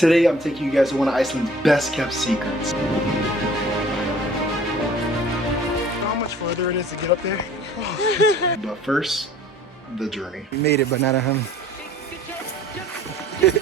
Today I'm taking you guys to one of Iceland's best kept secrets. How much further it is to get up there? But first, the journey. We made it, but not at home. Good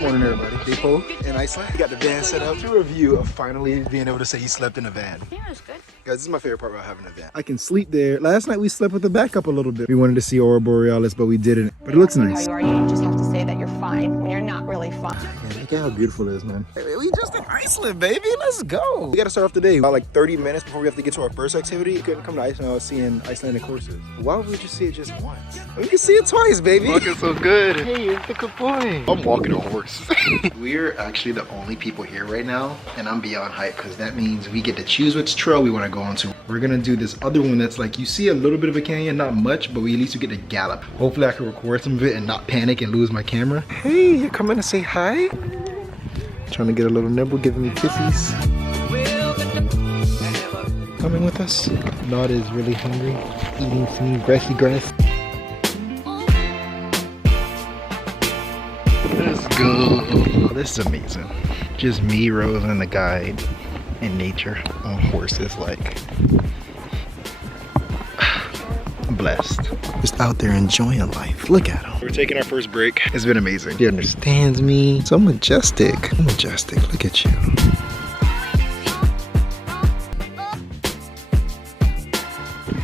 morning, everybody. Depot in Iceland. We got the van set up. To review of finally being able to say you slept in a van. Yeah, it's good. Guys, this is my favorite part about having a van. I can sleep there. Last night we slept with the back up a little bit. We wanted to see Aurora Borealis, but we didn't. But it looks nice. How you are, you just have to say that you're fine when you're not really fine. Man, look at how beautiful it is, man. We just in Iceland, baby. Let's go. We gotta start off the day about like 30 minutes before we have to get to our first activity. We couldn't come to Iceland without seeing Icelandic horses. Why would we just see it just once? We can see it twice, baby. Looking so good. Hey, it's a good boy. I'm walking a horse. We're actually the only people here right now, and I'm beyond hype because that means we get to choose which trail we want to go on to. We're gonna do this other one that's like, you see a little bit of a canyon, not much, but we at least get to gallop. Hopefully I can record some of it and not panic and lose my camera. Hey, you're coming to say hi? Trying to get a little nibble, giving me kisses. Coming with us. Nod is really hungry, eating some grassy grass. Let's go. This is amazing. Just me, Rose, and the guide in nature on horses, like blessed. Just out there enjoying life. Look at him. We're taking our first break. It's been amazing. He understands me. So majestic. So majestic. Look at you.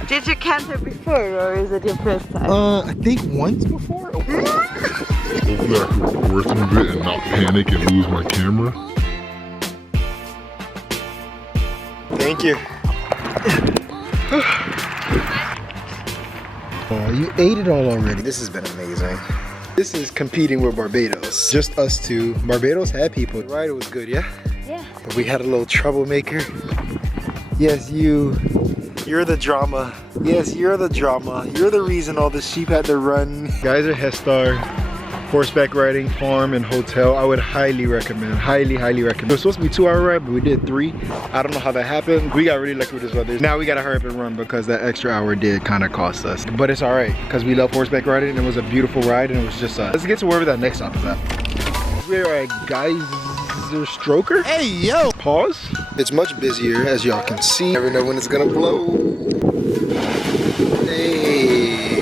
Did you canter before, or is it your first time? I think once before. Hopefully I can record some of it and not panic and lose my camera. Thank you. Oh, you ate it all already. This has been amazing. This is competing with Barbados. Just us two. Barbados had people. The ride was good, yeah? Yeah. But we had a little troublemaker. Yes, you. You're the drama. Yes, you're the drama. You're the reason all the sheep had to run. Guys at Hestar, horseback riding, farm, and hotel. I would highly recommend, highly recommend. It was supposed to be a 2-hour ride, but we did 3. I don't know how that happened. We got really lucky with this weather. Now we gotta hurry up and run because that extra hour did kind of cost us. But it's all right, because we love horseback riding. It was a beautiful ride, and it was just let's get to wherever that next stop is at. We are at Geyser Stroker. Hey, yo! Pause. It's much busier, as y'all can see. Never know when it's gonna blow. Hey.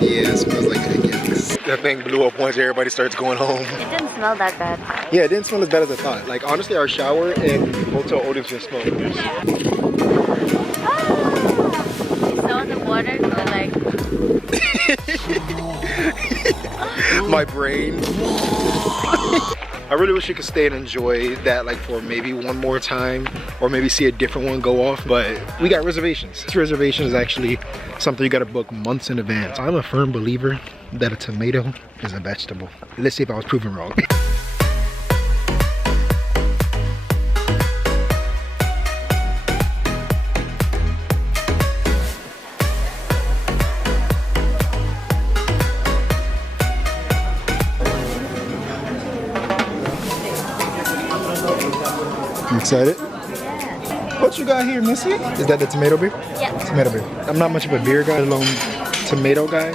Yeah, it smells like eggs. That thing blew up once everybody starts going home. It didn't smell that bad. Yeah, it didn't smell as bad as I thought. Like, honestly, our shower and hotel audience just smelled like this. Snow in the water, so like... My brain. I really wish you could stay and enjoy that like for maybe one more time or maybe see a different one go off, but we got reservations. This reservation is actually something you gotta book months in advance. I'm a firm believer that a tomato is a vegetable. Let's see if I was proven wrong. You excited? Yeah. What you got here, Missy? Is that the tomato beer? Yeah. Tomato beer. I'm not much of a beer guy, let alone tomato guy.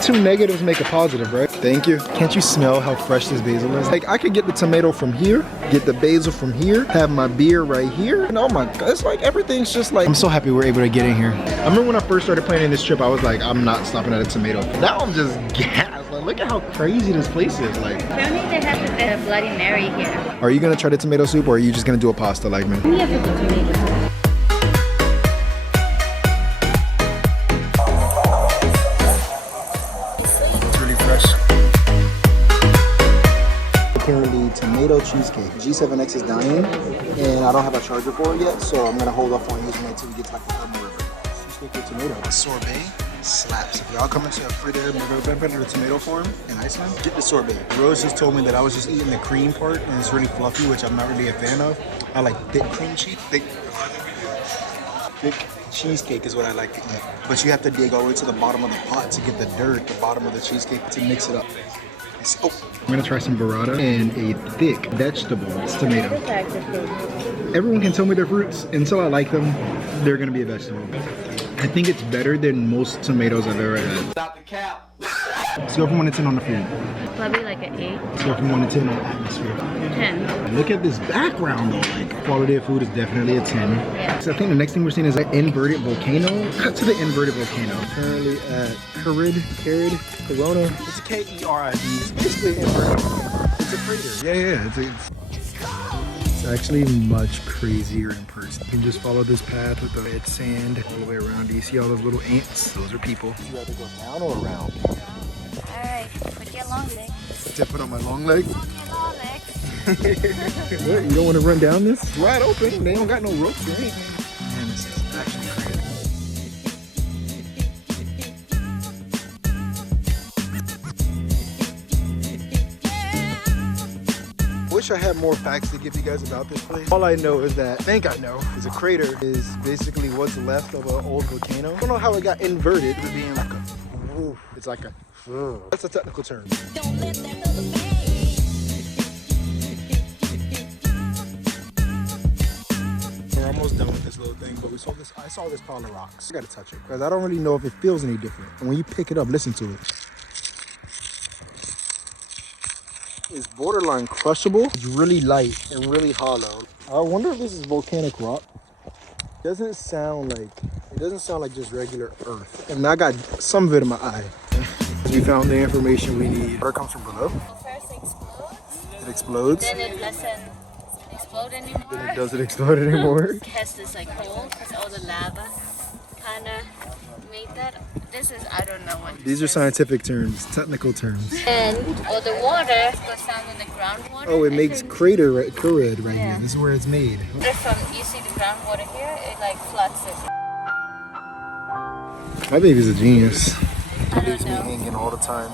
2 negatives make a positive, right? Thank you. Can't you smell how fresh this basil is? Like, I could get the tomato from here, get the basil from here, have my beer right here, and oh my God, it's like everything's just like, I'm so happy we're able to get in here. I remember when I first started planning this trip, I was like, I'm not stopping at a tomato. Now I'm just gassed. Like, look at how crazy this place is. Like, Apparently they have a Bloody Mary here. are you gonna try the tomato soup or are you just gonna do a pasta like me? We have the tomato. Apparently tomato cheesecake. G7X is dying and I don't have a charger for it yet, so I'm gonna hold off on using it until we get to like the other cheesecake with tomato. Sorbet slaps. If y'all come into a Frida the tomato farm in Iceland, get the sorbet. Rose just told me that I was just eating the cream part and it's really fluffy, which I'm not really a fan of. I like thick cream cheese. Thick cheesecake is what I like to eat. But you have to dig all the way to the bottom of the pot to get the dirt at the bottom of the cheesecake to mix it up. Oh. I'm gonna try some burrata and a thick vegetable tomato. Everyone can tell me their fruits. Until I like them, they're gonna be a vegetable. I think it's better than most tomatoes I've ever had. Stop the cap. Scale from 1 to 10 on the food. Probably like an 8. Scale from 1 to 10 on atmosphere. 10. Look at this background though. Like, quality of food is definitely a 10. Yeah. So I think the next thing we're seeing is an inverted volcano. Cut to the inverted volcano. Currently at Corona. It's K-E-R-I-D. It's basically an inverted volcano. It's a crater. Yeah. It's actually much crazier in person. You can just follow this path with the red sand all the way around. Do you see all those little ants? Those are people. You rather go down or around? Alright, put your long leg. Did I put on my long leg? Your long legs. What? You don't want to run down this? It's wide open. They don't got no ropes or anything. Man, this is actually crazy. I wish I had more facts to give you guys about this place. All I know is that, is a crater is basically what's left of an old volcano. I don't know how it got inverted to being like a, it's like a, that's a technical term. Don't let that other bang. We're almost done with this little thing, but I saw this pile of rocks. I gotta touch it, because I don't really know if it feels any different. And when you pick it up, listen to it. It's borderline crushable. It's really light and really hollow. I wonder if this is volcanic rock. It doesn't sound like just regular earth. And I got some of it in my eye. We found the information we need. Water comes from below. First explodes. It explodes. Then it doesn't explode anymore. Then it doesn't explode anymore. It has this like hole because all the lava kind of made that. This is, I don't know what. These are scientific terms, technical terms. And all the water goes down to the groundwater. Oh, it makes crater right here. Yeah. This is where it's made. From, you see the groundwater here, it like floods it. My baby's a genius. I Leaves don't me know. hanging all the time.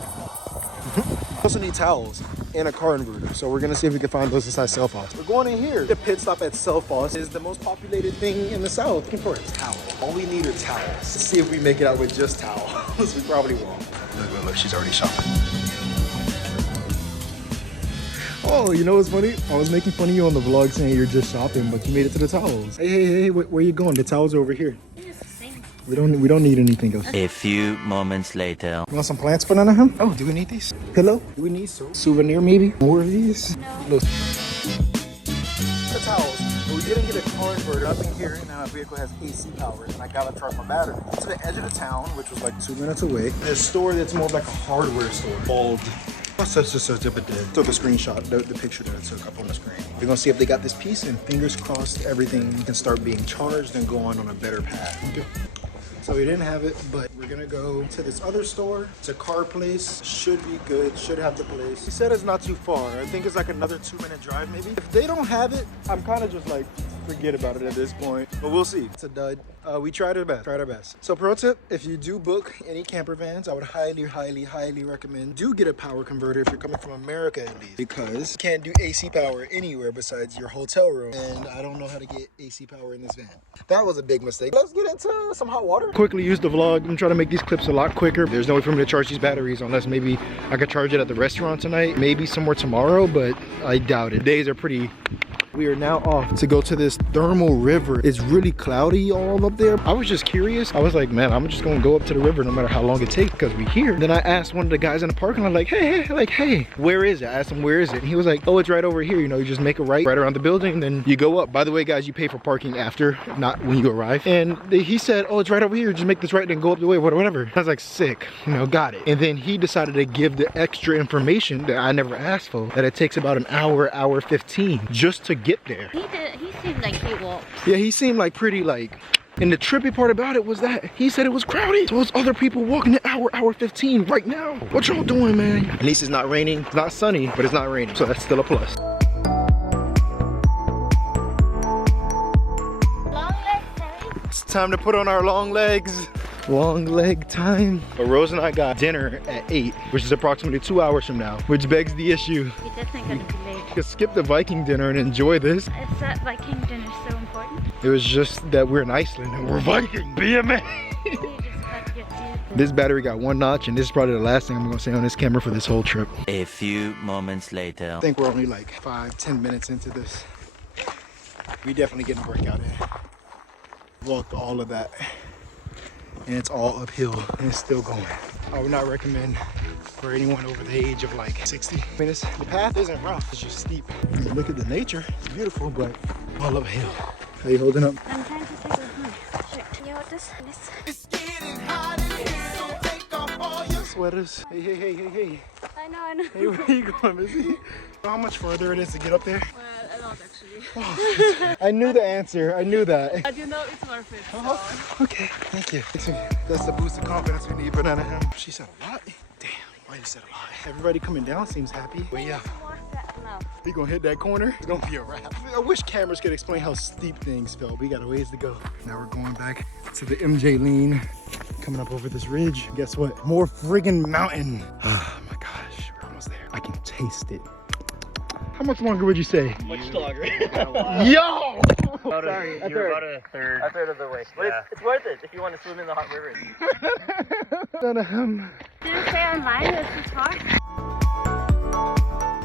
Also need towels and a car inverter, so we're gonna see if we can find those inside Selfoss. We're going in here. The pit stop at Selfoss is the most populated thing in the south. Looking for a towel. All we need are towels. Let's see if we make it out with just towels. We probably won't. Look, she's already shopping. Oh, you know what's funny? I was making fun of you on the vlog saying you're just shopping, but you made it to the towels. Hey, where you going? The towels are over here. We don't need anything else. A few moments later. You want some plants for Nanahem? Oh, do we need these? Hello? Do we need souvenir maybe? More of these? No. The towels. But we didn't get a car inverter up in here, and our vehicle has AC power, and I gotta charge my battery. To the edge of the town, which was like 2 minutes away. There's a store that's more like a hardware store called took a screenshot, the picture that I took up on the screen. We're gonna see if they got this piece, and fingers crossed everything can start being charged and go on a better path. Okay. So we didn't have it, but we're gonna go to this other store. It's a car place, should be good, should have the place. He said it's not too far. I think it's like another 2-minute drive maybe. If they don't have it, I'm kind of just like, forget about it at this point, but we'll see. It's a dud. We tried our best. So pro tip, if you do book any camper vans, I would highly recommend do get a power converter if you're coming from America at least, because you can't do AC power anywhere besides your hotel room, and I don't know how to get AC power in this van. That was a big mistake. Let's get into some hot water. Quickly use the vlog. I'm trying to make these clips a lot quicker. There's no way for me to charge these batteries unless maybe I could charge it at the restaurant tonight, maybe somewhere tomorrow, but I doubt it. Days are pretty. We are now off to go to this thermal river. It's really cloudy all up there. I was just curious. I was like, man, I'm just gonna go up to the river no matter how long it takes because we're here. Then I asked one of the guys in the parking lot, like, hey, where is it? I asked him, where is it? And he was like, oh, it's right over here. You know, you just make a right around the building and then you go up. By the way, guys, you pay for parking after, not when you arrive. And he said, oh, it's right over here. Just make this right and then go up the way, whatever. I was like, sick, you know, got it. And then he decided to give the extra information that I never asked for, that it takes about an hour 15 just to get there. He seemed like he walked. Yeah, he seemed like pretty like, and the trippy part about it was that he said it was crowded. So there's other people walking an hour 15 right now. What y'all doing, man? At least it's not raining. It's not sunny, but it's not raining. So that's still a plus. Long leg time. It's time to put on our long legs. Long leg time. But Rose and I got dinner at 8, which is approximately 2 hours from now, which begs the issue. We definitely gonna be late. We could skip the Viking dinner and enjoy this. It's that Viking dinner so important. It was just that we're in Iceland and we're Viking. Be a man. You just cut your teeth. This battery got 1 notch, and this is probably the last thing I'm gonna say on this camera for this whole trip. A few moments later. I think we're only like 5-10 minutes into this. We definitely getting a workout in. Walked all of that, and it's all uphill, and it's still going. I would not recommend for anyone over the age of like 60. I mean, the path isn't rough, it's just steep. I mean, look at the nature, it's beautiful, but all uphill. How you holding up? I'm trying to take off my shirt. You hold this? This. It's getting hot in here, so take off all your sweaters. Hey. I know. Hey, where you going, Missy? You know how much further it is to get up there? Well, a lot actually. Oh, I knew the answer. I knew that. But you know it's worth it. So. Oh, okay, thank you. That's the boost of confidence we need, Banana Ham. She said a lot. Damn, why you said a lot? Everybody coming down seems happy. But yeah, we gonna hit that corner. It's gonna be a wrap. I wish cameras could explain how steep things felt. We got a ways to go. Now we're going back to the MJ Lean. Coming up over this ridge. Guess what? More friggin' mountain. Oh my gosh, we're almost there. I can taste it. How much longer would you say? Much longer. Yo! Sorry, you're about a third. A third of the way. But it's worth it if you want to swim in the hot river. Did you say online it's too far?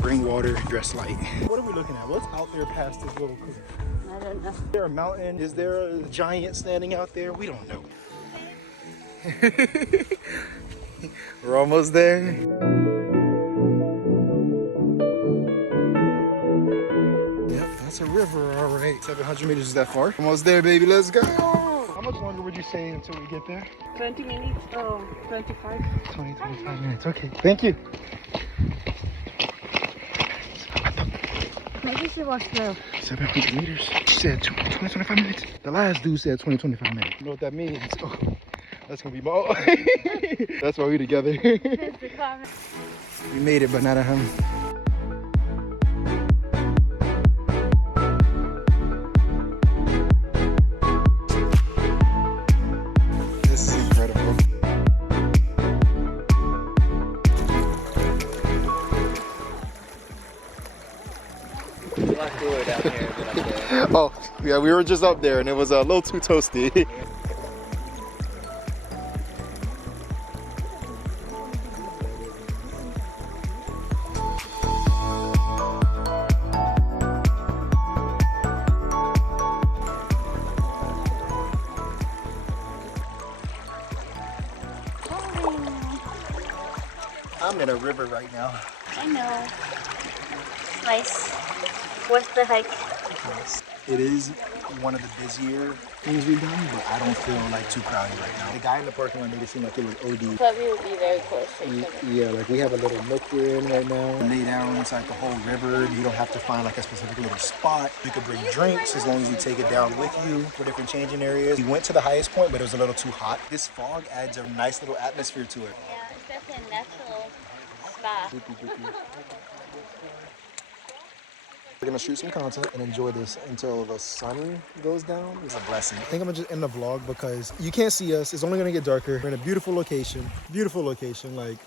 Bring water, dress light. What are we looking at? What's out there past this little cliff? I don't know. Is there a mountain? Is there a giant standing out there? We don't know. We're almost there. Yep, that's a river, all right. 700 meters, is that far? Almost there, baby, let's go. How much longer would you say until we get there? 20 minutes. Oh, 25. 25 minutes, okay. Thank you. Maybe she was slow. 700 meters. She said 20, 25 minutes. The last dude said 20, 25 minutes. You know what that means? Oh, that's gonna be more. That's why we together. We made it, Banana Ham. This is incredible. It's a lot cooler down here than up there. Oh, yeah, we were just up there and it was a little too toasty. I'm in a river right now. I know. Nice. What's the hike? It is one of the busier things we've done, but I don't feel like too crowded right now. The guy in the parking lot made it seem like it was OD. But we will be very close to each other. Yeah, like we have a little nook we're in right now. Lay down inside the whole river. You don't have to find like a specific little spot. You could bring drinks as long as you take it down with you for different changing areas. We went to the highest point, but it was a little too hot. This fog adds a nice little atmosphere to it. Yeah, it's definitely a natural spa. We're gonna shoot some content and enjoy this until the sun goes down. It's a blessing. I think I'm gonna just end the vlog because you can't see us. It's only gonna get darker. We're in a beautiful location. Beautiful location. Like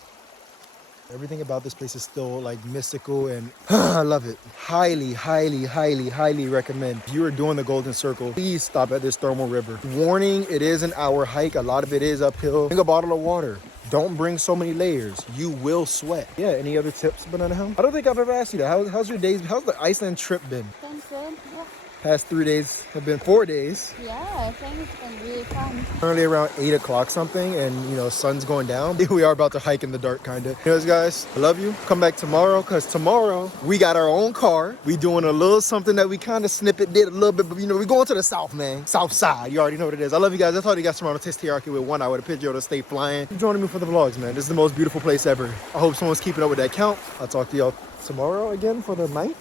everything about this place is still like mystical and I love it. Highly, highly, highly, highly recommend. If you are doing the Golden Circle, please stop at this thermal river. Warning, it is an hour hike. A lot of it is uphill. Bring a bottle of water. Don't bring so many layers. You will sweat. Yeah, any other tips, Banana Ham? I don't think I've ever asked you that. How's your days? How's the Iceland trip been? Been good. Yeah. Past 3 days have been 4 days. Yeah, I think it's been really fun. Currently around 8 o'clock something and you know, sun's going down. We are about to hike in the dark kind of. Anyways guys, I love you. Come back tomorrow because tomorrow we got our own car. We doing a little something that we kind of did a little bit, but you know, we going to the south, man. South side. You already know what it is. I love you guys. That's all you guys tomorrow. Taste Terryaki with one hour to Pidgeotto stay flying. Keep joining me for the vlogs, man. This is the most beautiful place ever. I hope someone's keeping up with that count. I'll talk to y'all tomorrow again for the 9th.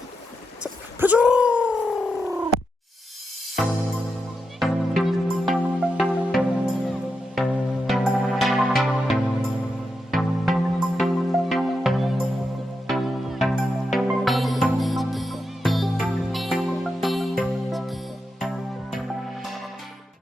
Pidgeotto!